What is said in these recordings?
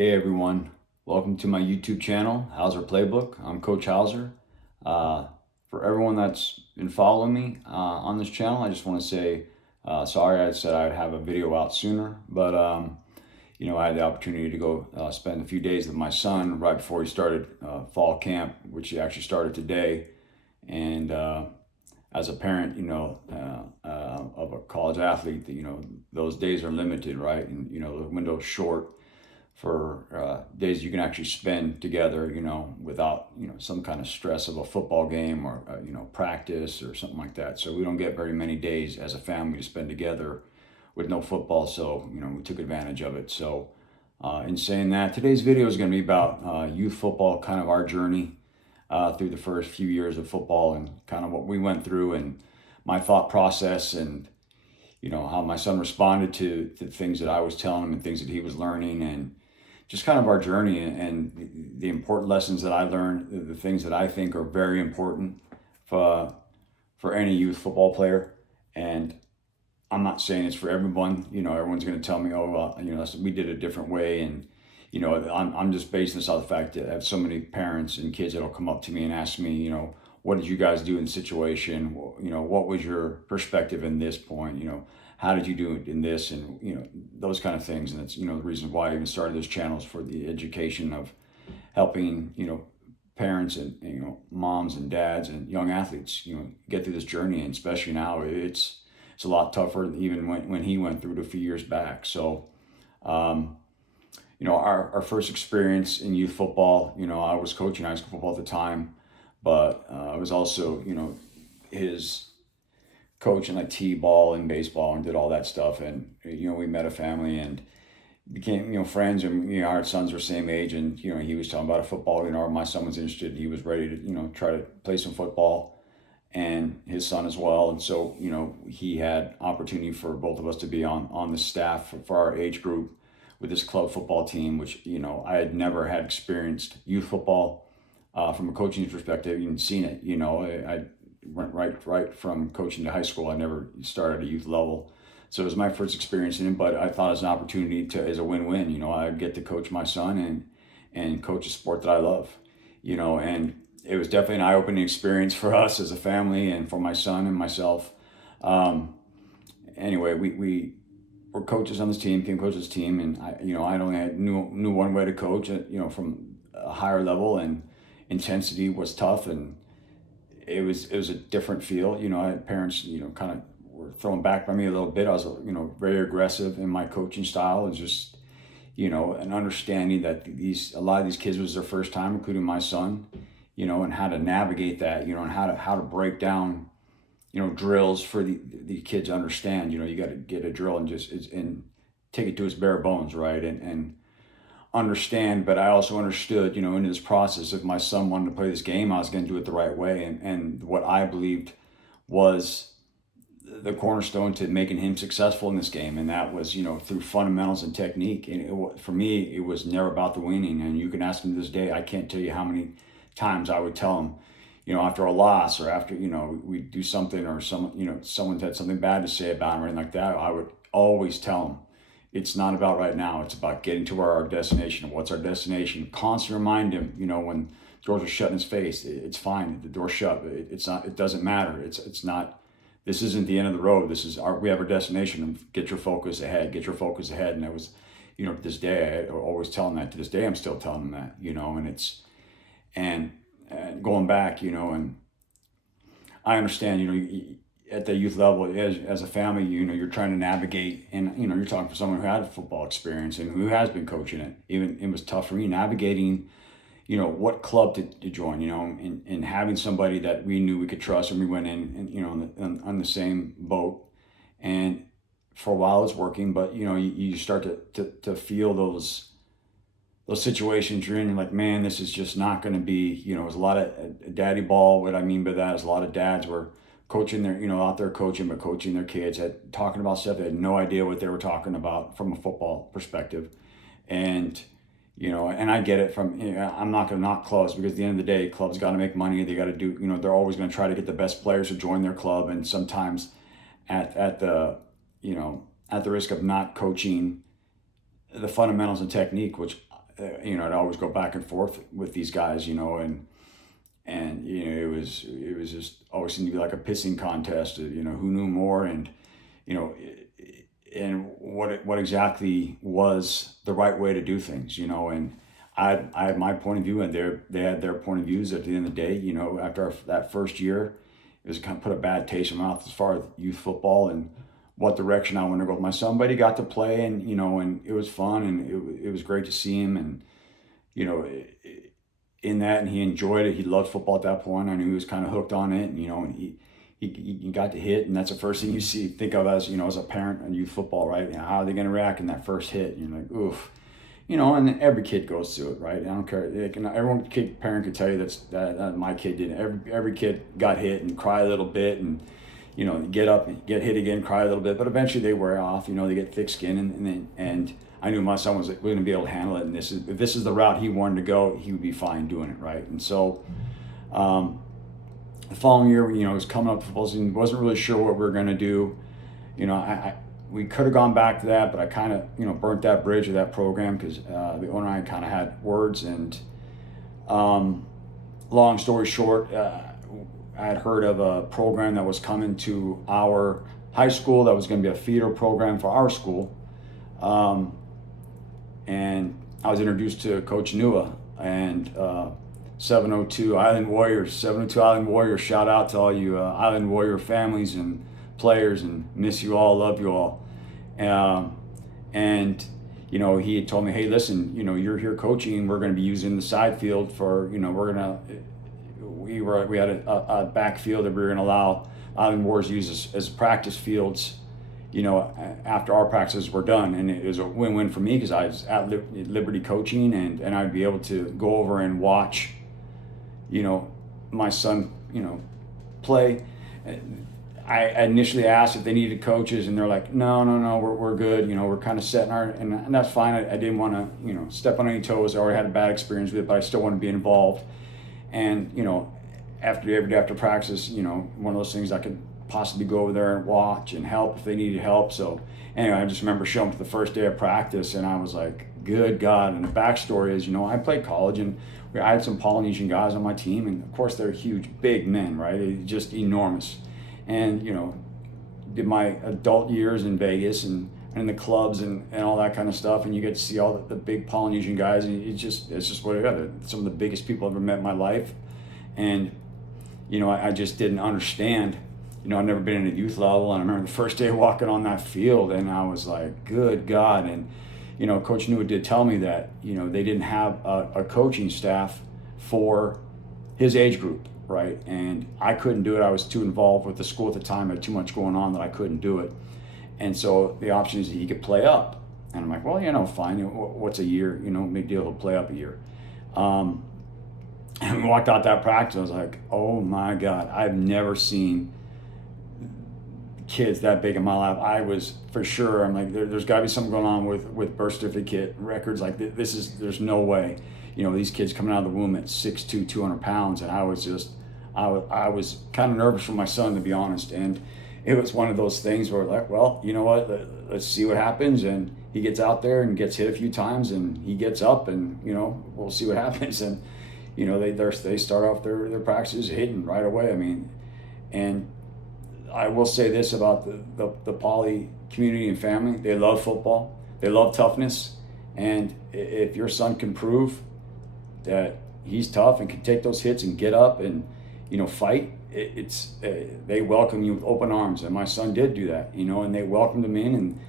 Hey everyone, welcome to my YouTube channel, Hauser Playbook. I'm Coach Hauser. For everyone that's been following me on this channel, I just want to say sorry I said I'd have a video out sooner, but I had the opportunity to go spend a few days with my son right before he started fall camp, which he actually started today. And as a parent, of a college athlete, those days are limited, right? And, the window's short for days you can actually spend together, without, some kind of stress of a football game or, practice or something like that. So we don't get very many days as a family to spend together with no football. So, we took advantage of it. So in saying that, today's video is going to be about youth football, kind of our journey through the first few years of football and kind of what we went through and my thought process and, how my son responded to the things that I was telling him and things that he was learning and just kind of our journey and the important lessons that I learned, the things that I think are very important for any youth football player. And I'm not saying it's for everyone. Everyone's going to tell me, oh, well, we did it a different way. And, I'm just basing this on the fact that I have so many parents and kids that'll come up to me and ask me, what did you guys do in the situation? What was your perspective in this point? How did you do it in this? And, those kind of things. And it's, the reason why I even started this channel is for the education of helping, parents and, moms and dads and young athletes, get through this journey. And especially now it's a lot tougher than even when he went through it a few years back. So, our first experience in youth football, I was coaching high school football at the time, but I was also, his coach in like t-ball and baseball and did all that stuff. And, we met a family and became, friends, and, our sons were same age. And, he was talking about a football, my son was interested. He was ready to, try to play some football, and his son as well. And so, he had opportunity for both of us to be on the staff for our age group with this club football team, which, I had never had experienced youth football from a coaching perspective, even seen it. I went right from coaching to high school. I never started at a youth level. So it was my first experience in it, but I thought it was an opportunity as a win-win. I'd get to coach my son and coach a sport that I love, and it was definitely an eye-opening experience for us as a family and for my son and myself. Anyway, we were coaches on this team, became coaches of this team, and I only knew one way to coach it, from a higher level, and intensity was tough, and it was a different feel. I had parents, kind of were thrown back by me a little bit. I was, very aggressive in my coaching style, and just, an understanding that a lot of these kids was their first time, including my son, and how to navigate that, and how to break down, drills for the kids to understand. You got to get a drill and and take it to its bare bones, right? And understand. But I also understood, into this process, if my son wanted to play this game, I was going to do it the right way. And what I believed was the cornerstone to making him successful in this game. And that was, through fundamentals and technique. And for me, it was never about the winning. And you can ask him to this day, I can't tell you how many times I would tell him, after a loss or after, we do something or someone had something bad to say about him or anything like that, I would always tell him, it's not about right now. It's about getting to our destination. What's our destination? Constantly remind him, when doors are shut in his face, it's fine. The door's shut. It's not, it doesn't matter. It's not, this isn't the end of the road. We have our destination. Get your focus ahead. Get your focus ahead. And that was, to this day, I always tell him that. To this day, I'm still telling him that, and going back, and I understand, at the youth level, as a family, you're trying to navigate, and, you're talking to someone who had a football experience and who has been coaching it. Even it was tough for me navigating, what club to join, and having somebody that we knew we could trust, and we went in and, on the same boat. And for a while it's working, but, you start to feel those situations you're in, you're like, man, this is just not going to be, there's a lot of daddy ball. What I mean by that is a lot of dads were coaching their, out there coaching, but coaching their kids, talking about stuff. They had no idea what they were talking about from a football perspective. And, and I get it from, I'm not going to knock clubs, because at the end of the day, clubs got to make money. They got to do, they're always going to try to get the best players to join their club. And sometimes at the risk of not coaching the fundamentals and technique, which I'd always go back and forth with these guys, and it was just always seemed to be like a pissing contest. Who knew more, and you know, and what exactly was the right way to do things, and I had my point of view, and they had their point of views. At the end of the day, after that first year, it was kind of put a bad taste in my mouth as far as youth football and what direction I wanted to go with my son. But he got to play, and and it was fun, and it was great to see him, and you know, in that, and he enjoyed it. He loved football at that point. I knew he was kind of hooked on it, and and he got to hit, and that's the first thing you think of as as a parent in youth football, right? How are they going to react in that first hit? You're like, oof. And then every kid goes through it, right? I don't care. Parent could tell you that my kid did. Every kid got hit and cry a little bit, and get up and get hit again, cry a little bit, but eventually they wear off. They get thick skin, and I knew my son was going to be able to handle it. And if this is the route he wanted to go, he would be fine doing it, right? And so, the following year, it was coming up to football season. Wasn't really sure what we were going to do. We could have gone back to that, but I kind of, burnt that bridge of that program because the owner and I kind of had words. And long story short, I had heard of a program that was coming to our high school that was going to be a feeder program for our school. And I was introduced to Coach Nua and 702 Island Warriors. 702 Island Warriors, shout out to all you Island Warrior families and players, and miss you all, love you all. And he had told me, hey, listen, you're here coaching, we're going to be using the side field for, we had a backfield that we were going to allow Island Warriors to use as practice fields, after our practices were done. And it was a win-win for me because I was at Liberty coaching, and I'd be able to go over and watch, my son, play. I initially asked if they needed coaches, and they're like, no, we're good. We're kind of setting and that's fine. I didn't want to, step on any toes. I already had a bad experience with it, but I still want to be involved. And, every day after practice, one of those things I could possibly go over there and watch and help if they needed help. So anyway, I just remember showing up the first day of practice, and I was like, good God. And the backstory is, I played college, and I had some Polynesian guys on my team, and of course they're huge, big men, right? They're just enormous. And, did my adult years in Vegas and the clubs and all that kind of stuff. And you get to see all the big Polynesian guys, and it's just what they're some of the biggest people I've ever met in my life. And, I just didn't understand, I'd never been in a youth level. And I remember the first day walking on that field, and I was like, good God. And, Coach Nua did tell me that, they didn't have a coaching staff for his age group. Right. And I couldn't do it. I was too involved with the school at the time. I had too much going on that I couldn't do it. And so the option is that he could play up. And I'm like, well, fine. What's a year? Big deal. He'll play up a year. And we walked out that practice. I was like, oh my God, I've never seen kids that big in my life. I was for sure. I'm like, there's got to be something going on with birth certificate records. Like there's no way. These kids coming out of the womb at 6'2", 200 pounds. And I was kind of nervous for my son, to be honest. And it was one of those things where like, well, you know what, let's see what happens. And he gets out there and gets hit a few times, and he gets up, and, we'll see what happens. And, they start off their practices hitting right away. I mean, and I will say this about the Poly community and family. They love football. They love toughness. And if your son can prove that he's tough and can take those hits and get up and, fight, they welcome you with open arms. And my son did do that, and they welcomed him in, and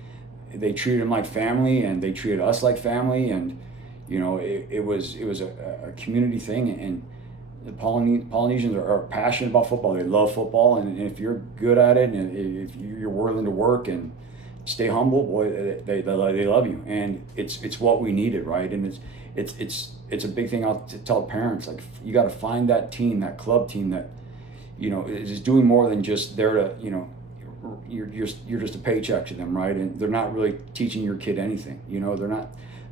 they treated him like family, and they treated us like family. And, it was a community thing. And the Polynesians are passionate about football. They love football. And if you're good at it, and if you're willing to work and stay humble, boy, they love you. And it's what we needed, right? And it's a big thing I'll tell parents, like, you got to find that team, that club team that, is doing more than just there to, you're just a paycheck to them, right? And they're not really teaching your kid anything.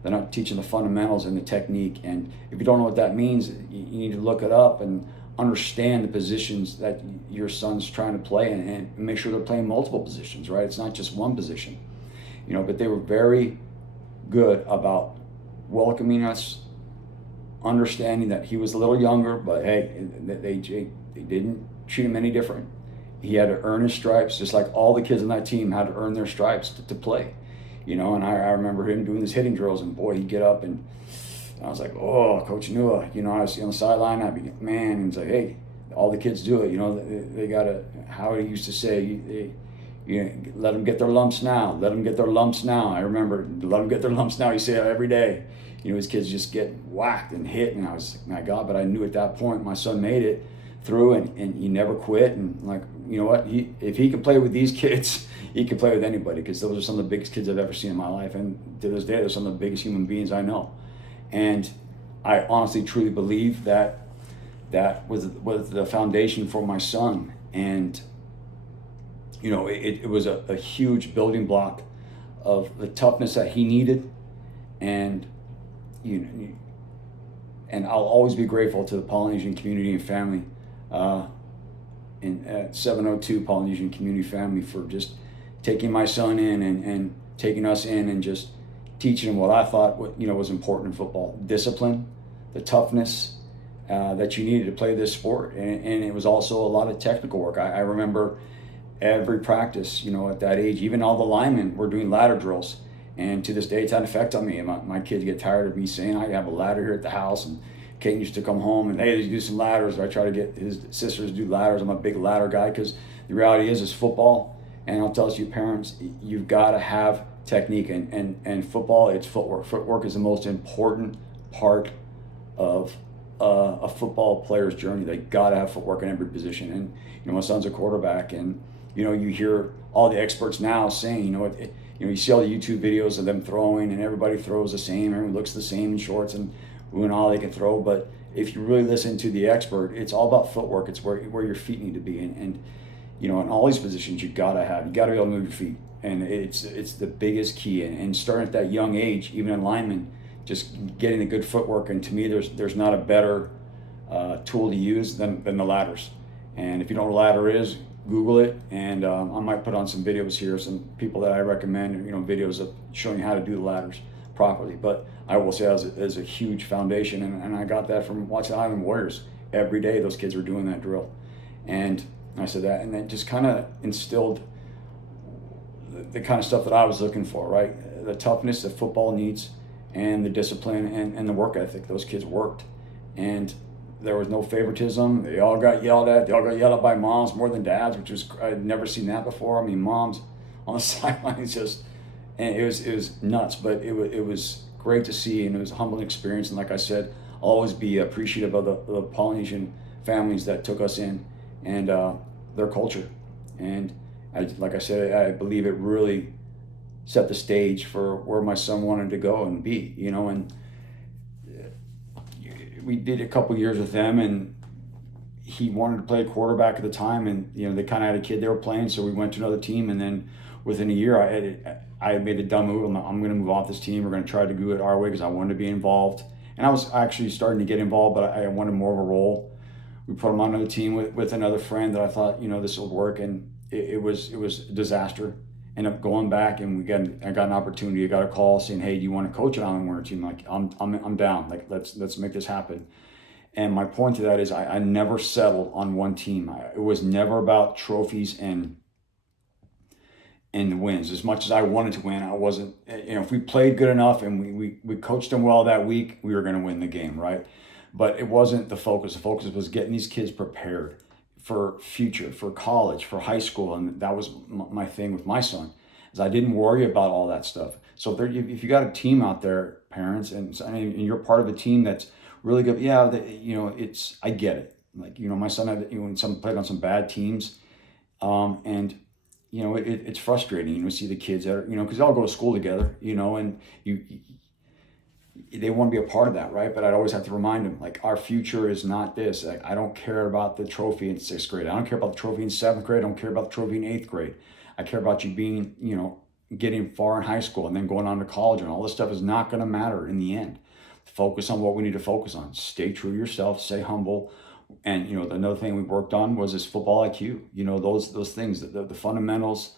They're not teaching the fundamentals and the technique. And if you don't know what that means, you need to look it up and understand the positions that your son's trying to play, and make sure they're playing multiple positions, right? It's not just one position, but they were very good about welcoming us, understanding that he was a little younger, but hey, they didn't treat him any different. He had to earn his stripes, just like all the kids on that team had to earn their stripes to play. And I remember him doing his hitting drills, and boy, he'd get up, and I was like, oh, Coach Nua. I was on the sideline, I'd be, man, and he's like, hey, all the kids do it. They got to, how he used to say, let them get their lumps now. Let them get their lumps now. I remember, let them get their lumps now. He said every day. His kids just get whacked and hit, and I was like, my God, but I knew at that point my son made it through, and he never quit. And like, you know what? If he can play with these kids, he can play with anybody, because those are some of the biggest kids I've ever seen in my life. And to this day, they're some of the biggest human beings I know. And I honestly, truly believe that was the foundation for my son. And, it was a huge building block of the toughness that he needed. And, and I'll always be grateful to the Polynesian community and family, at 702 Polynesian Community Family, for just taking my son in and taking us in and just teaching him what I thought was important in football: discipline, the toughness that you needed to play this sport. And it was also a lot of technical work. I remember every practice, at that age, even all the linemen were doing ladder drills. And to this day, it's had an effect on me. And my kids get tired of me saying I have a ladder here at the house. And Kate used to come home and, hey, let's do some ladders. I try to get his sisters to do ladders. I'm a big ladder guy, because the reality is football. And I'll tell you, parents, you've got to have technique. And football, it's footwork. Footwork is the most important part of a football player's journey. They got to have footwork in every position. And, my son's a quarterback. And, you hear all the experts now saying, you see all the YouTube videos of them throwing, and everybody throws the same, everyone looks the same in shorts and all they can throw. But if you really listen to the expert, it's all about footwork. It's where your feet need to be. And in all these positions, you gotta be able to move your feet. And it's the biggest key. And starting at that young age, even in linemen, just getting the good footwork. And to me, there's not a better tool to use than the ladders. And if you don't know what a ladder is, Google it, and I might put on some videos here, some people that I recommend, videos of showing you how to do the ladders properly. But I will say as a huge foundation, and I got that from watching the Island Warriors. Every day those kids were doing that drill. And I said that, and that just kind of instilled the kind of stuff that I was looking for, right? The toughness that football needs, and the discipline and the work ethic. Those kids worked. And there was no favoritism. They all got yelled at. They all got yelled at by moms more than dads, which was, I'd never seen that before. I mean, moms on the sidelines and it was nuts, but it was great to see, and it was a humbling experience. And like I said, I'll always be appreciative of the Polynesian families that took us in, and their culture. And like I said, I believe it really set the stage for where my son wanted to go and be, and we did a couple years with them, and he wanted to play quarterback at the time, and they kind of had a kid they were playing, so we went to another team. And then within a year, I made a dumb move. I'm going to move off this team. We're going to try to do it our way, because I wanted to be involved, and I was actually starting to get involved, but I wanted more of a role. We put him on another team with another friend that I thought this will work, and it was a disaster. Ended up going back, and I got an opportunity. I got a call saying, "Hey, do you want to coach an Island Warrior team?" Like, I'm down. Like, let's make this happen. And my point to that is, I never settled on one team. It was never about trophies and wins. As much as I wanted to win, I wasn't. If we played good enough and we coached them well that week, we were going to win the game, right? But it wasn't the focus. The focus was getting these kids prepared for future, for college, for high school. And that was my thing with my son, is I didn't worry about all that stuff. So if you got a team out there, parents, and you're part of a team that's really good, yeah, I get it. Like, my son had, some played on some bad teams, and it's frustrating, see the kids that are, because they all go to school together, and they want to be a part of that, right? But I'd always have to remind them, like, our future is not this. Like, I don't care about the trophy in 6th grade. I don't care about the trophy in 7th grade. I don't care about the trophy in 8th grade. I care about you being, getting far in high school and then going on to college, and all this stuff is not going to matter in the end. Focus on what we need to focus on. Stay true to yourself. Stay humble. And, another thing we worked on was this football IQ. Those things, the fundamentals.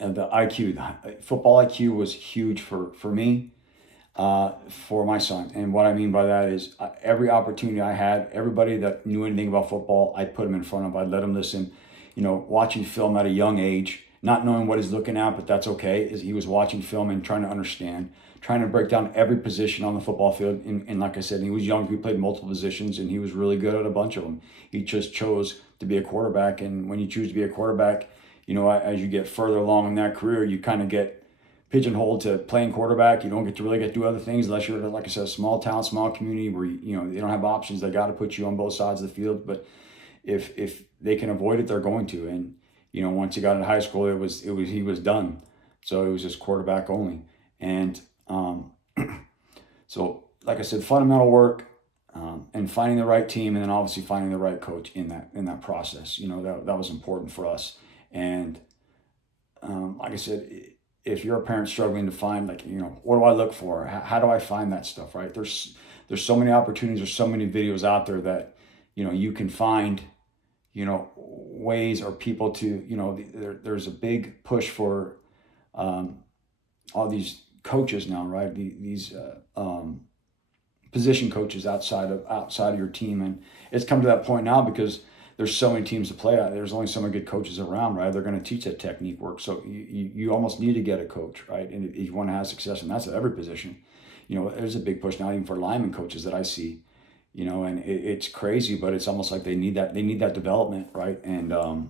the IQ, the football IQ was huge for me, for my son. And what I mean by that is every opportunity I had, everybody that knew anything about football, I'd put him in front of. I'd let him listen. Watching film at a young age, not knowing what he's looking at, but that's okay. Is he was watching film and trying to understand, trying to break down every position on the football field. And like I said, he was young. He played multiple positions, and he was really good at a bunch of them. He just chose to be a quarterback. And when you choose to be a quarterback, as you get further along in that career, you kind of get pigeonholed to playing quarterback. You don't get to really get to do other things unless you're, like I said, a small town, small community where they don't have options. They got to put you on both sides of the field. But if they can avoid it, they're going to. And once he got into high school, he was done. So it was just quarterback only. And so, like I said, fundamental work, and finding the right team, and then obviously finding the right coach in that process. That was important for us. And like I said, if you're a parent struggling to find, what do I look for? How do I find that stuff, right? There's so many opportunities. There's so many videos out there that, you can find, ways or people to, there's a big push for all these coaches now, right? These position coaches outside of your team. And it's come to that point now because there's so many teams to play at. There's only so many good coaches around, right? They're going to teach that technique work. So you almost need to get a coach, right? And if you want to have success, and that's at every position, there's a big push now even for lineman coaches that I see, and it's crazy, but it's almost like they need that development, right? And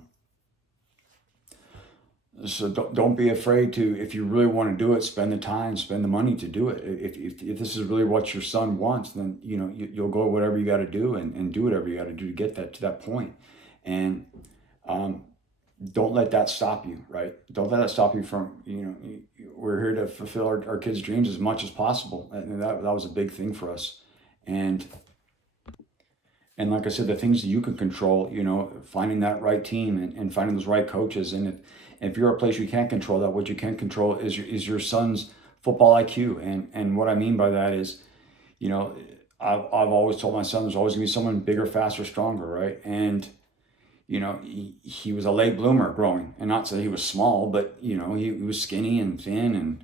so don't be afraid to, if you really want to do it, spend the time, spend the money to do it. If this is really what your son wants, then you'll go whatever you got to do and do whatever you got to do to get that to that point. And don't let that stop you, right? Don't let that stop you from, we're here to fulfill our kids' dreams as much as possible. And that was a big thing for us. And like I said, the things that you can control, finding that right team and finding those right coaches. And if you're a place you can't control that, what you can control is your son's football IQ. And what I mean by that is, I've always told my son there's always gonna be someone bigger, faster, stronger, right? And he was a late bloomer growing, and not say he was small, but he was skinny and thin, and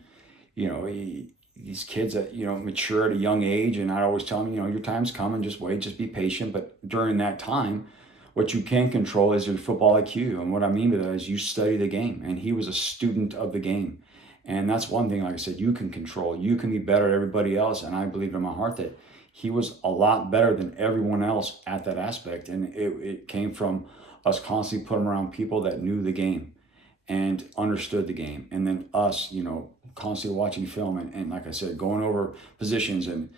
these kids that mature at a young age. And I always tell them, your time's coming, just wait, just be patient. But during that time, what you can control is your football IQ. And what I mean by that is you study the game, and he was a student of the game. And that's one thing, like I said, you can control. You can be better at everybody else. And I believe in my heart that he was a lot better than everyone else at that aspect. And it came from us constantly putting him around people that knew the game and understood the game. And then us, constantly watching film and like I said, going over positions and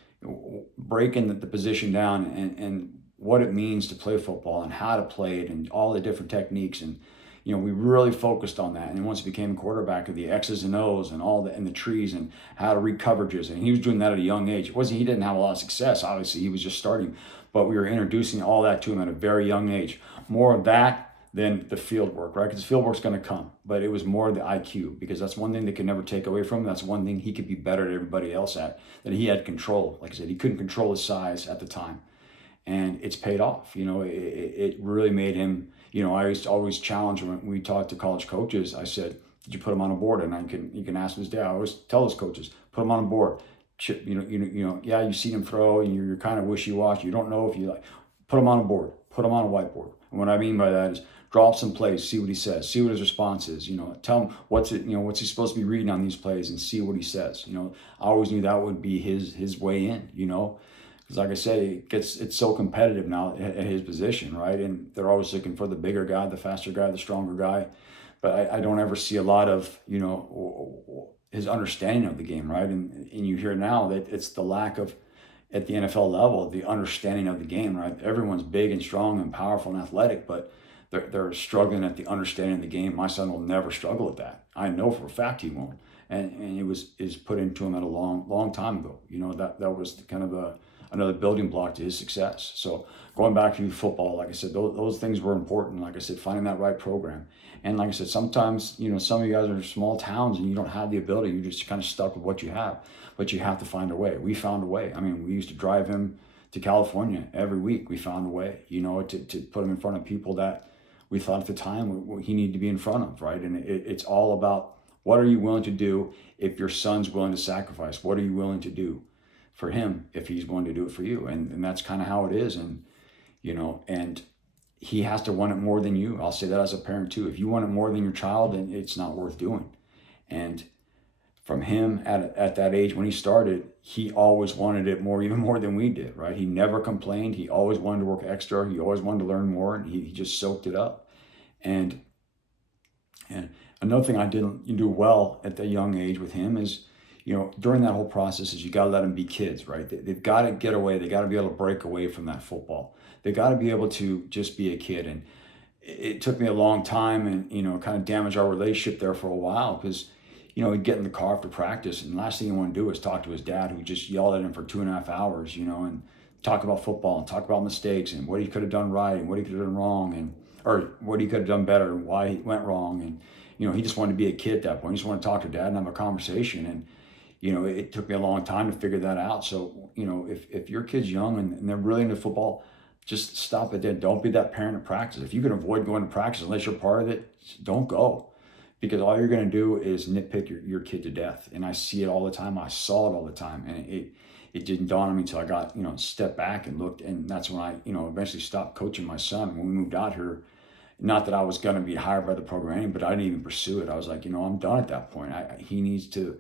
breaking the position down and what it means to play football and how to play it and all the different techniques. And we really focused on that. And once he became a quarterback, of the X's and O's and and the trees and how to read coverages, and he was doing that at a young age. He didn't have a lot of success, obviously. He was just starting, but we were introducing all that to him at a very young age. More of that than the field work, right? Because field work's going to come, but it was more the IQ, because that's one thing they could never take away from him. That's one thing he could be better than everybody else at, that he had control. Like I said, he couldn't control his size at the time, and it's paid off. It really made him, I used to always challenge when we talked to college coaches. I said, did you put him on a board? And you can ask him this day. I always tell those coaches, put him on a board. Yeah, you see him throw, and you're kind of wishy-washy. You don't know if you like. Put him on a board. Put him on a whiteboard. And what I mean by that is draw up some plays, see what he says, see what his response is. Tell him what's he supposed to be reading on these plays, and see what he says. I always knew that would be his way in. Because like I said, it's so competitive now at his position, right? And they're always looking for the bigger guy, the faster guy, the stronger guy. But I don't ever see a lot of his understanding of the game, right? And you hear now that it's the lack of, at the NFL level, the understanding of the game, right? Everyone's big and strong and powerful and athletic, but they're struggling at the understanding of the game. My son will never struggle at that. I know for a fact he won't. And it is put into him at a long time ago. That was kind of another building block to his success. So going back to football, like I said, those things were important. Like I said, finding that right program. And like I said, sometimes, some of you guys are in small towns and you don't have the ability. You're just kind of stuck with what you have, but you have to find a way. We found a way. I mean, we used to drive him to California every week. We found a way, to put him in front of people that we thought at the time he needed to be in front of, right? And it's all about What are you willing to do if your son's willing to sacrifice? What are you willing to do for him if he's willing to do it for you? And that's kind of how it is. And, and he has to want it more than you. I'll say that as a parent too. If you want it more than your child, then it's not worth doing. And from him at that age when he started, he always wanted it more, even more than we did, right? He never complained. He always wanted to work extra. He always wanted to learn more, and he just soaked it up. And another thing I didn't do well at that young age with him is, during that whole process is you got to let them be kids, right? They've got to get away. They got to be able to break away from that football. They got to be able to just be a kid. And it took me a long time and, kind of damaged our relationship there for a while because, he'd get in the car after practice and the last thing he wanted to do was talk to his dad who just yelled at him for 2.5 hours, and talk about football and talk about mistakes and what he could have done right and what he could have done wrong or what he could have done better and why he went wrong. And, he just wanted to be a kid at that point. He just wanted to talk to dad and have a conversation. And, it took me a long time to figure that out. So, if your kid's young and they're really into football, just stop it there. Don't be that parent at practice. If you can avoid going to practice unless you're part of it, don't go. Because all you're going to do is nitpick your kid to death. And I see it all the time. I saw it all the time. And it didn't dawn on me until I got, stepped back and looked. And that's when I, eventually stopped coaching my son. When we moved out here, not that I was going to be hired by the program, but I didn't even pursue it. I was like, I'm done at that point. He needs to,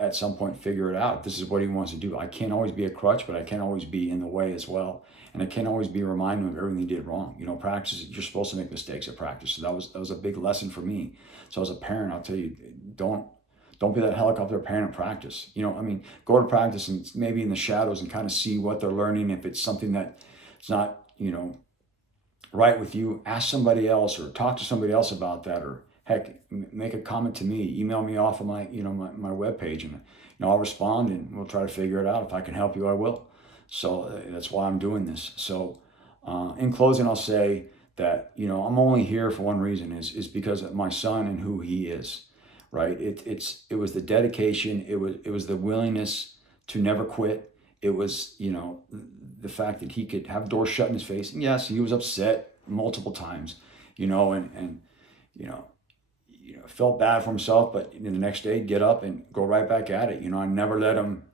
at some point figure it out. This is what he wants to do. I can't always be a crutch, but I can't always be in the way as well. And I can't always be reminding him of everything he did wrong. Practice, you're supposed to make mistakes at practice. So that was a big lesson for me. So as a parent, I'll tell you, don't be that helicopter parent at practice. Go to practice and maybe in the shadows and kind of see what they're learning. If it's something that it's not, right with you, ask somebody else or talk to somebody else about that, or heck, make a comment to me, email me off of my, my webpage, and I'll respond and we'll try to figure it out. If I can help you, I will. So that's why I'm doing this. So in closing, I'll say that, I'm only here for one reason is because of my son and who he is, right? It was the dedication. It was the willingness to never quit. It was, the fact that he could have doors shut in his face. And yes, he was upset multiple times, and felt bad for himself, but the next day get up and go right back at it. I never let him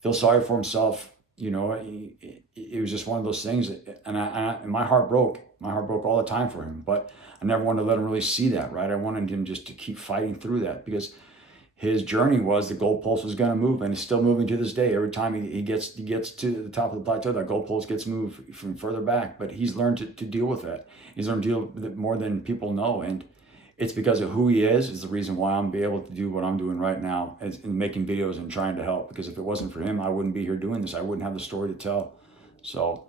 feel sorry for himself. It was just one of those things, and my heart broke. My heart broke all the time for him, but I never wanted to let him really see that, right? I wanted him just to keep fighting through that because his journey was the goalpost was going to move, and it's still moving to this day. Every time he gets to the top of the plateau, that goalpost gets moved from further back. But he's learned to deal with that. He's learned to deal with it more than people know, and it's because of who he is the reason why I'm able to do what I'm doing right now, in making videos and trying to help. Because if it wasn't for him, I wouldn't be here doing this. I wouldn't have the story to tell. So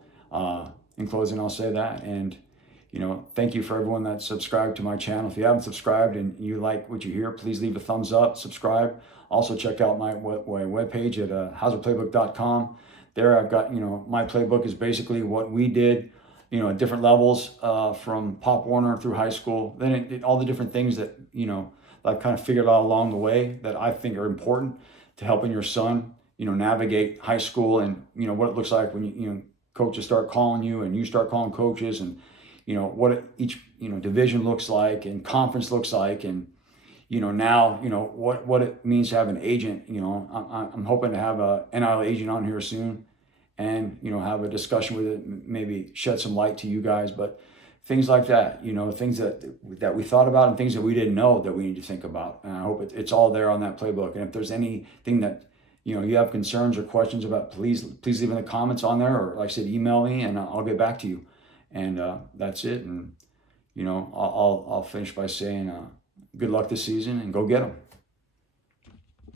in closing, I'll say that. And, thank you for everyone that subscribed to my channel. If you haven't subscribed and you like what you hear, please leave a thumbs up, subscribe. Also check out my webpage at hauserplaybook.com. There I've got, my playbook is basically what we did, at different levels from Pop Warner through high school. Then all the different things that, that I've kind of figured out along the way that I think are important to helping your son, navigate high school and, what it looks like when coaches start calling you and you start calling coaches, and, what each, division looks like and conference looks like. And, now, what it means to have an agent. I'm hoping to have a NIL agent on here soon, and have a discussion with it, maybe shed some light to you guys. But things like that, things that we thought about and things that we didn't know that we need to think about. And I hope it's all there on that playbook. And if there's anything that you have concerns or questions about, please leave in the comments on there, or like I said, email me and I'll get back to you. And that's it. And I'll finish by saying good luck this season and go get them.